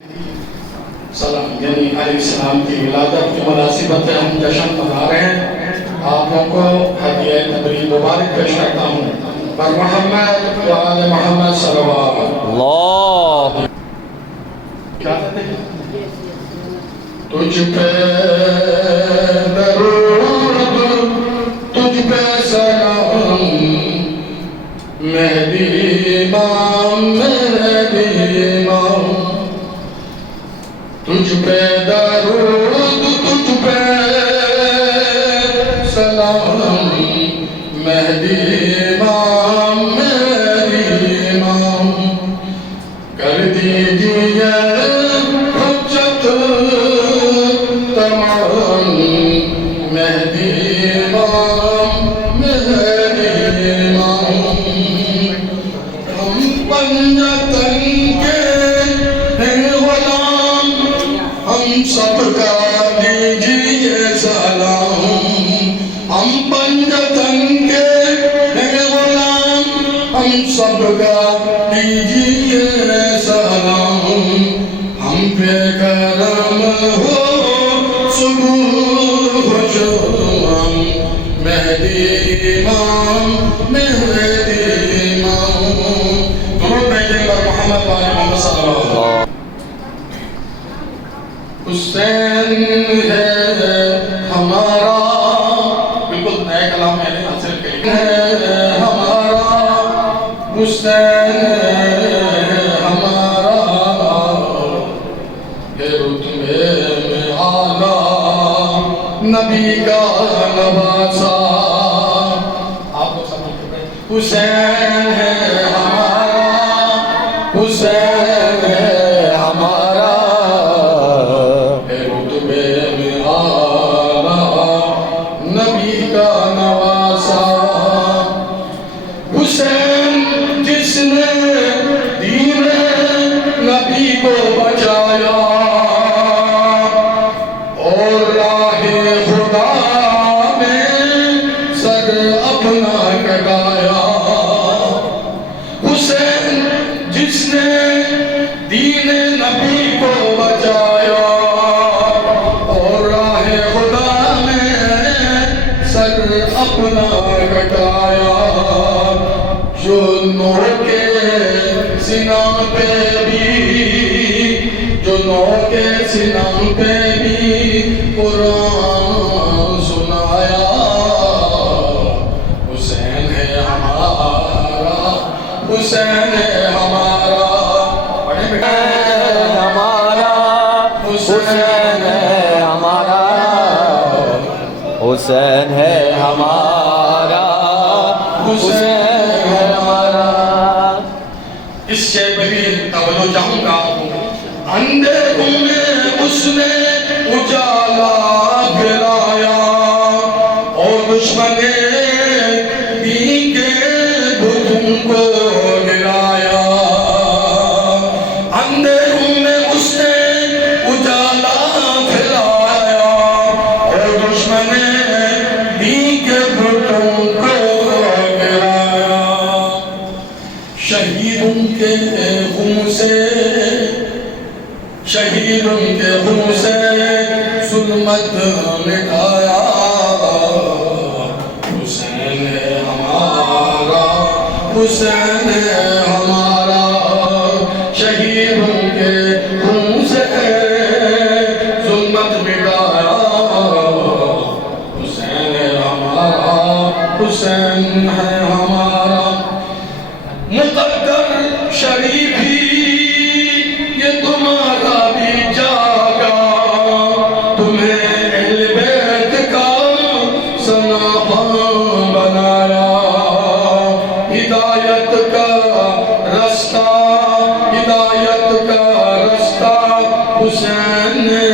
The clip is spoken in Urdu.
یعنی علیہ السلام کی ولادت کی مناسبت ہم جشن منا رہے ہیں. آپ لوگوں کو ہدیہ تبریک مبارک پیش کرتا ہوں. پر محمد و آل محمد صلوات اللہ. تجھ پہ درود تجھ پہ سلام مہدی امام مہدی امام. تجھ پہ درود تجھ پہ سلام مہدی امام مہدی امام. کر دیجئے حجت تمام مہدی امام مہدی امام. ہم پنجتن کے ہیں غلام ہم سب کا دیجئے سلام. ہم پنجتن کے ہیں غلام ہم سب کا دیجئے سلام. ہم پہ کرم ہو صبح و شام مہدی امام مہدی امام. درود بھیجیں پر محمد و آل محمد صلی اللہ علیہ وسلم. حسین ہے ہمارا, بالکل نئے کلام میں نے حاصل کیا ہے ہمارا. حسین ہے ہمارا ہے رتبے میں اعلیٰ نبی کا نواسا. آپ کو سمجھ کے بیٹھ. حسین ہے ہمارا حسین ہے ہمارا ہے رتبے میں اعلیٰ نبی کا نواسا. حسین جس نے دین نبی کو بچایا اور راہ خدا میں سر اپنا کٹایا. حسین جس نے دین نبی کو بچایا اور راہ خدا میں سر اپنا کٹایا. جو نو کے سینہ پہ بھی جو نو کے سینہ پہ بھی قرآن سنایا. حسین ہے ہمارا حسین ہے ہمارا پڑھیں بیٹا ہمارا حسین ہے ہمارا حسین ہے ہمارا حسین ہے ہمارا. اس شعر میں بھی توجہ چاہوں گا. اندھیروں میں اس نے اجالا پھیلایا اور دشمن دین کے بتوں کو گرایا. اندھیروں میں اس نے اجالا پھیلایا اور دشمن دین کے بتوں کو گرایا. شہیدوں کے خون سے شہیدوں کے خون سے ظلمت مٹایا. حسین ہے ہمارا حسین ہے ہمارا شہیدوں کے خون سے ظلمت مٹایا. حسین ہے ہمارا حسین ہے ہمارا. مقدر شریفی یہ تمہارا بھی جاگا تمہیں اہل بیت کا سنابان بنایا. ہدایت کا رستہ حسین نے